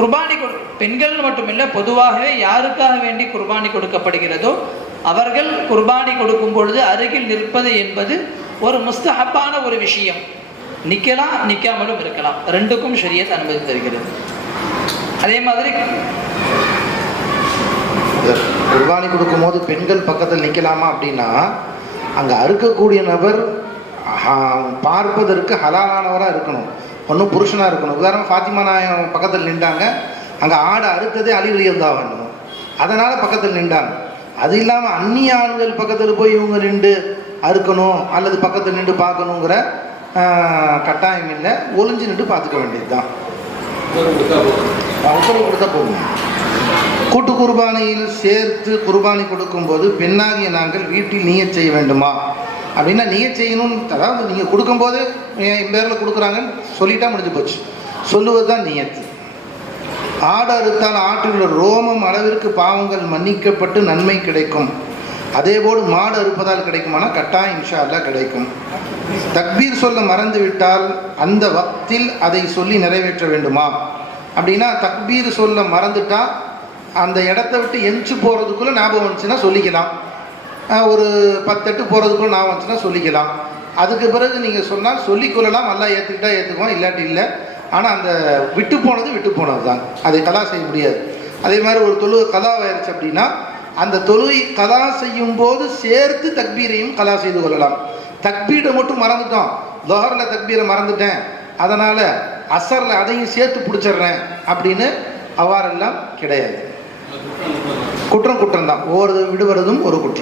குர்பானி கொடு. பெண்கள் மட்டுமில்லை பொதுவாகவே யாருக்காக வேண்டி குர்பானி கொடுக்கப்படுகிறதோ அவர்கள் குர்பானி கொடுக்கும் பொழுது அருகில் நிற்பது என்பது ஒரு முஸ்தஹப்பான ஒரு விஷயம். நிற்கலாம் நிற்காமலும் இருக்கலாம். ரெண்டுக்கும் ஷரியத் அனுமதி தருகிறது. அதே மாதிரி குர்பானி கொடுக்கும்போது பெண்கள் பக்கத்தில் நிற்கலாமா அப்படின்னா அங்கே அறுக்கக்கூடிய நபர் பார்ப்பதற்கு ஹலாலானவராக இருக்கணும். ஒன்றும் புருஷனாக இருக்கணும். உதாரணம் ஃபாத்திமா நாயகம் பக்கத்தில் நின்றாங்க. அங்கே ஆடை அறுத்ததே அலிவலியம் வேணும் அதனால் பக்கத்தில் நின்றாங்க. அது இல்லாமல் அந்நிய ஆண்கள் பக்கத்தில் போய் இவங்க நின்று அறுக்கணும் அல்லது பக்கத்தில் நின்று பார்க்கணுங்கிற கட்டாயம் இல்லை. ஒளிஞ்சு நின்று பார்த்துக்க வேண்டியது தான் உத்தரவு கொடுத்தா போகணும் கூட்டு குர்பானியில் சேர்த்து குர்பானி கொடுக்கும்போது பெண்ணாகிய நாங்கள் வீட்டில் நீயச் செய்ய வேண்டுமா? அப்படின்னா நீயச் செய்யணும்னு அதாவது நீங்கள் கொடுக்கும்போது என் பேரில் கொடுக்குறாங்கன்னு சொல்லிட்டா முடிஞ்சு போச்சு. சொல்லுவது தான் நீயத்து. ஆடு அறுத்தால் ஆற்றில் உள்ள ரோமம் அளவிற்கு பாவங்கள் மன்னிக்கப்பட்டு நன்மை கிடைக்கும். அதேபோல் மாடு அறுப்பதால் கிடைக்குமானா கட்டாயம் இன்ஷா அல்லா கிடைக்கும். தக்பீர் சொல்ல மறந்து விட்டால் அந்த வக்தில் அதை சொல்லி நிறைவேற்ற வேண்டுமா? அப்படின்னா தக்பீர் சொல்ல மறந்துட்டா அந்த இடத்த விட்டு எஞ்சி போகிறதுக்குள்ளே ஞாபகம் வந்துச்சுன்னா சொல்லிக்கலாம். ஒரு பத்தெட்டு போகிறதுக்குள்ள ஞாபகம் வந்துச்சுன்னா சொல்லிக்கலாம். அதுக்கு பிறகு நீங்கள் சொன்னால் சொல்லிக்கொள்ளலாம் நல்லா ஏற்றுக்கிட்டா ஏற்றுக்குவோம் இல்லாட்டி இல்லை. ஆனால் அந்த விட்டு போனது விட்டு போனது தான் அதை கலா செய்ய முடியாது. அதே மாதிரி ஒரு தொழு கதாவாயிருச்சு அப்படின்னா அந்த தொழுகை கதா செய்யும் போது சேர்த்து தக்பீரையும் கலா செய்து கொள்ளலாம். தக்பீரை மட்டும் மறந்துட்டோம். லொஹரில் தக்பீரை மறந்துட்டேன். அதனால் அசரில் அதையும் சேர்த்து பிடிச்சிடுறேன் அப்படின்னு அவ்வாறெல்லாம் கிடையாது. குற்றம் குற்றம் தான். ஒவ்வொரு விடுவதும் ஒரு குற்றம்.